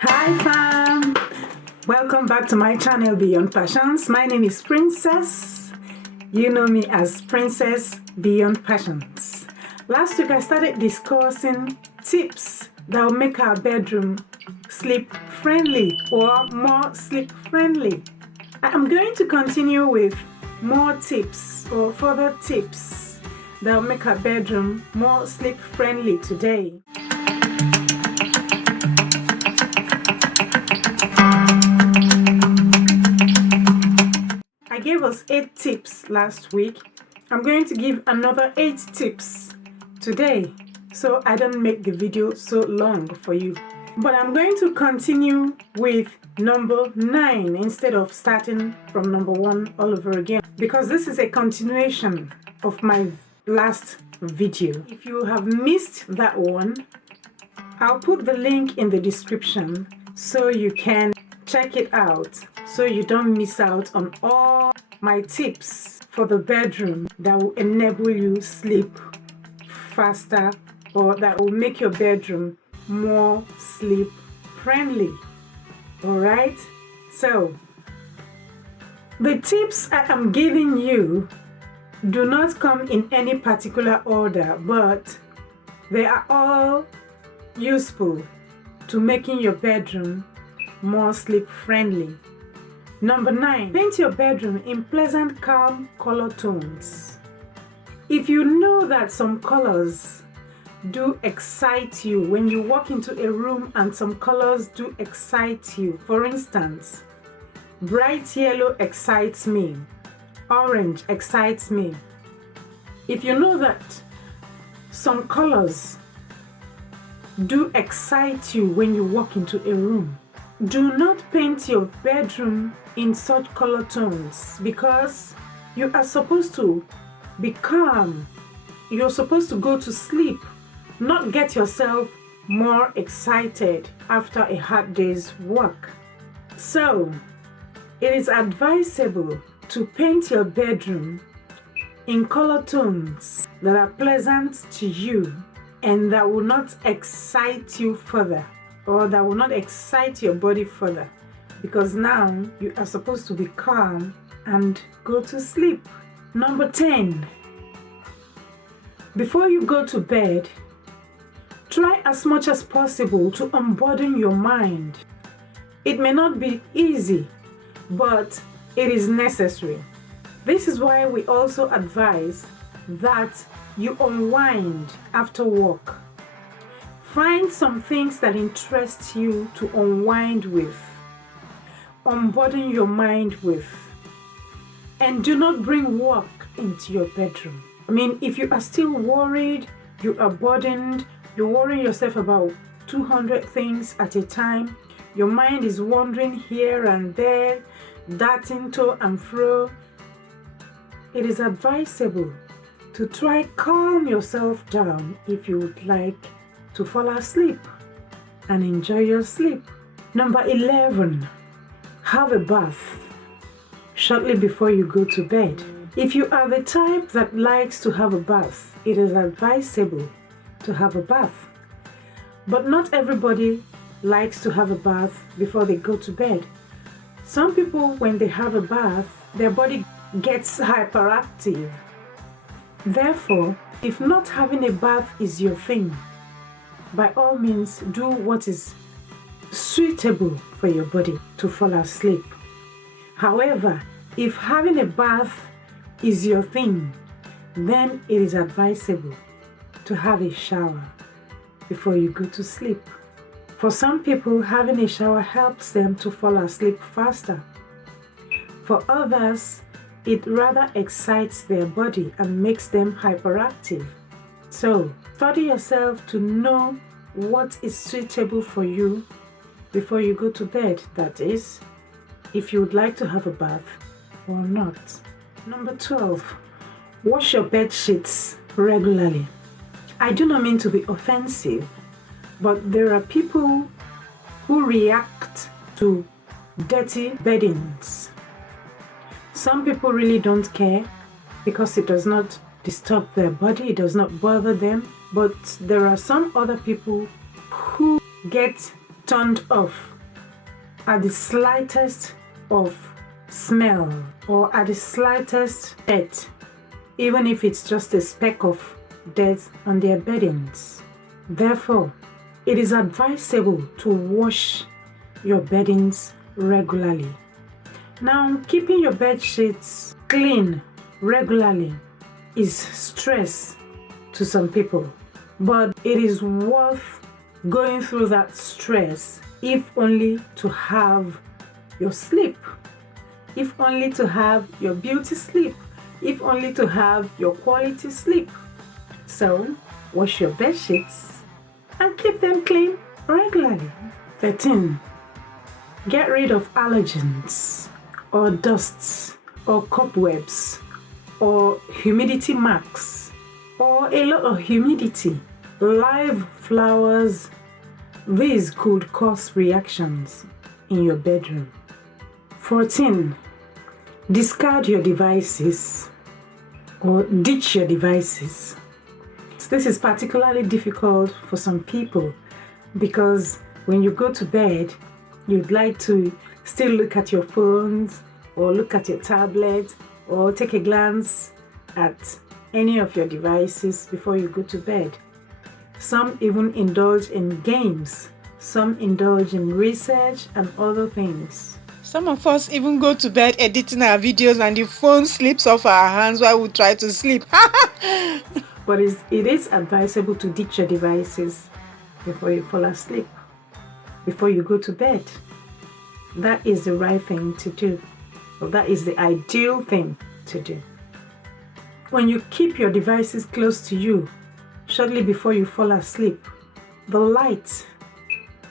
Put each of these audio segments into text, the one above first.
Hi fam! Welcome back to my channel Beyond Passions. My name is Princess. You know me as Princess Beyond Passions. Last week I started discussing tips that will make our bedroom sleep friendly or more sleep friendly. I am going to continue with more tips or further tips that will make our bedroom more sleep friendly today. I gave us 8 tips last week. I'm going to give another 8 tips today so I don't make the video so long for you. But I'm going to continue with number 9 instead of starting from number 1 all over again, because this is a continuation of my last video. If you have missed that one, I'll put the link in the description so you can check it out, so you don't miss out on all my tips for the bedroom that will enable you sleep faster, or that will make your bedroom more sleep friendly. Alright, so the tips I am giving you do not come in any particular order, but they are all useful to making your bedroom more sleep friendly. Number 9, paint your bedroom in pleasant, calm color tones. If you know that some colors do excite you when you walk into a room, and some colors do excite you, for instance, bright yellow excites me, orange excites me. If you know that some colors do excite you when you walk into a room, do not paint your bedroom in such color tones, because you are supposed to be calm. You're supposed to go to sleep, not get yourself more excited after a hard day's work. So, it is advisable to paint your bedroom in color tones that are pleasant to you and that will not excite you further, or that will not excite your body further, because now you are supposed to be calm and go to sleep. Number 10, before you go to bed, try as much as possible to unburden your mind. It may not be easy, but it is necessary. This is why we also advise that you unwind after work. Find some things that interest you to unwind with, unburden your mind with, and do not bring work into your bedroom. I mean, if you are still worried, you are burdened, you're worrying yourself about 200 things at a time, your mind is wandering here and there, darting to and fro, it is advisable to try calm yourself down if you would like to fall asleep and enjoy your sleep. Number 11, have a bath shortly before you go to bed. If you are the type that likes to have a bath, it is advisable to have a bath. But not everybody likes to have a bath before they go to bed. Some people, when they have a bath, their body gets hyperactive. Therefore, if not having a bath is your thing, by all means do what is suitable for your body to fall asleep. However, if having a bath is your thing, then it is advisable to have a shower before you go to sleep. For some people, having a shower helps them to fall asleep faster. For others, it rather excites their body and makes them hyperactive. So, study yourself to know what is suitable for you before you go to bed. That is, if you would like to have a bath or not. Number 12, wash your bed sheets regularly. I do not mean to be offensive, but there are people who react to dirty beddings. Some people really don't care because it does not disturb their body, it does not bother them. But there are some other people who get turned off at the slightest of smell or at the slightest dirt, even if it's just a speck of dirt on their beddings. Therefore, it is advisable to wash your beddings regularly. Now, keeping your bed sheets clean regularly is stress to some people, but it is worth going through that stress if only to have your sleep, if only to have your beauty sleep, if only to have your quality sleep. So, wash your bed sheets and keep them clean regularly. 13. Get rid of allergens or dusts or cobwebs or humidity marks or a lot of humidity. Live flowers, these could cause reactions in your bedroom. 14. Discard your devices or ditch your devices. This is particularly difficult for some people because when you go to bed, you'd like to still look at your phones or look at your tablet or take a glance at any of your devices before you go to bed. Some even indulge in games. Some indulge in research and other things. Some of us even go to bed editing our videos and the phone slips off our hands while we try to sleep. But it is advisable to ditch your devices before you fall asleep, before you go to bed. That is the right thing to do. Or that is the ideal thing to do. When you keep your devices close to you, shortly before you fall asleep, the light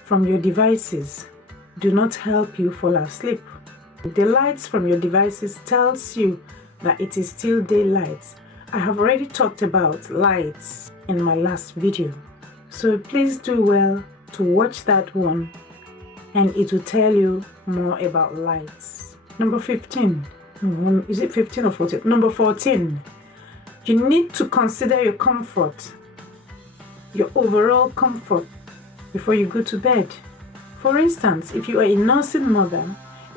from your devices do not help you fall asleep. The lights from your devices tells you that it is still daylight. I have already talked about lights in my last video, so please do well to watch that one and it will tell you more about lights. Number 15. Is it 15 or 14? Number 14. You need to consider your comfort, your overall comfort before you go to bed. For instance, if you are a nursing mother,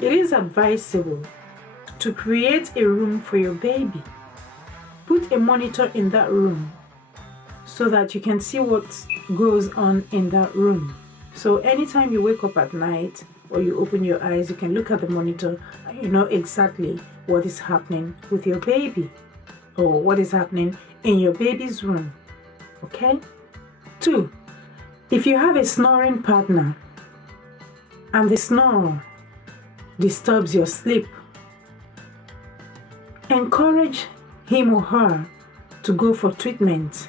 it is advisable to create a room for your baby. Put a monitor in that room so that you can see what goes on in that room. So anytime you wake up at night or you open your eyes, you can look at the monitor and you know exactly what is happening with your baby or what is happening in your baby's room. Okay? 2. If you have a snoring partner and the snore disturbs your sleep, encourage him or her to go for treatment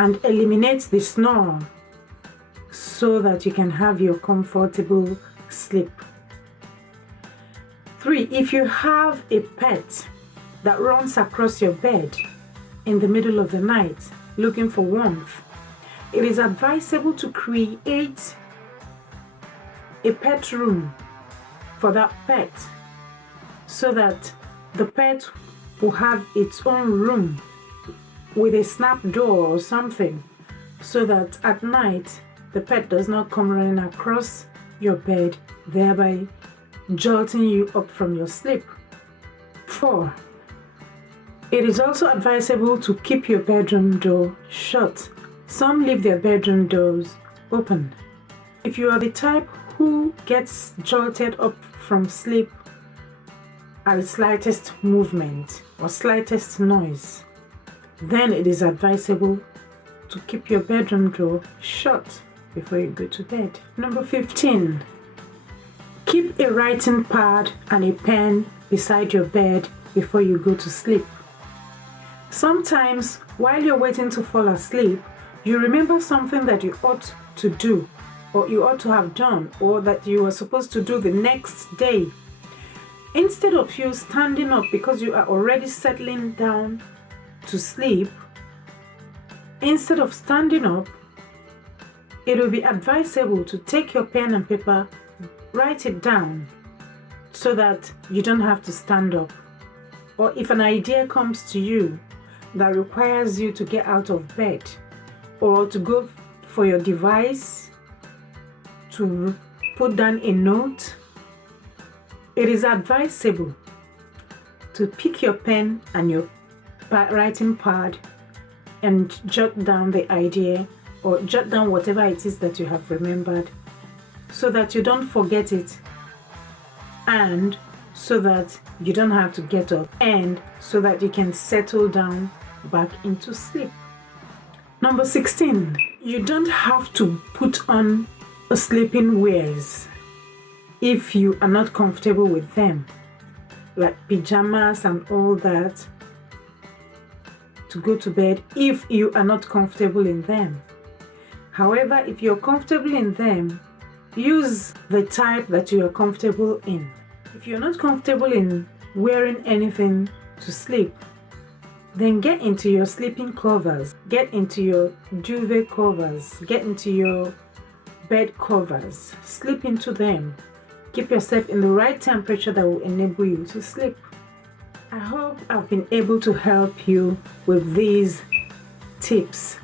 and eliminate the snore so that you can have your comfortable sleep. 3. If you have a pet that runs across your bed in the middle of the night looking for warmth, it is advisable to create a pet room for that pet so that the pet will have its own room with a snap door or something, so that at night the pet does not come running across your bed, thereby jolting you up from your sleep. 4. It is also advisable to keep your bedroom door shut. Some leave their bedroom doors open. If you are the type who gets jolted up from sleep at the slightest movement or slightest noise, then it is advisable to keep your bedroom door shut before you go to bed. Number 15. Keep a writing pad and a pen beside your bed before you go to sleep. Sometimes, while you're waiting to fall asleep, you remember something that you ought to do, or you ought to have done, or that you were supposed to do the next day. Instead of you standing up because you are already settling down to sleep, instead of standing up, it will be advisable to take your pen and paper, write it down so that you don't have to stand up. Or if an idea comes to you that requires you to get out of bed or to go for your device to put down a note, it is advisable to pick your pen and your writing pad and jot down the idea or jot down whatever it is that you have remembered, so that you don't forget it, and so that you don't have to get up, and so that you can settle down back into sleep. Number 16, you don't have to put on a sleeping wears if you are not comfortable with them, like pajamas and all that, to go to bed if you are not comfortable in them. However, if you're comfortable in them, use the type that you are comfortable in. If you're not comfortable in wearing anything to sleep, then get into your sleeping covers, get into your duvet covers, get into your bed covers, sleep into them. Keep yourself in the right temperature that will enable you to sleep. I hope I've been able to help you with these tips.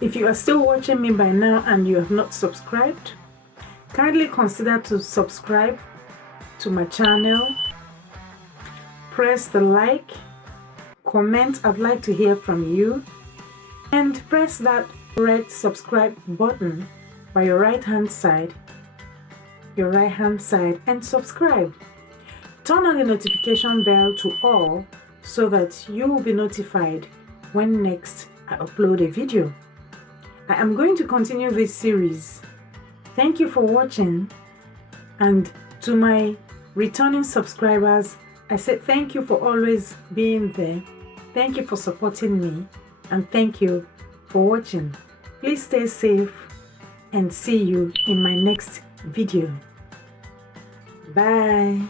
If you are still watching me by now and you have not subscribed, kindly consider to subscribe to my channel. Press the like, comment, I'd like to hear from you, and press that red subscribe button by your right hand side and subscribe. Turn on the notification bell to all so that you will be notified when next I upload a video. I am going to continue this series. Thank you for watching, and to my returning subscribers, I said thank you for always being there. Thank you for supporting me, and thank you for watching. Please stay safe and see you in my next video. Bye.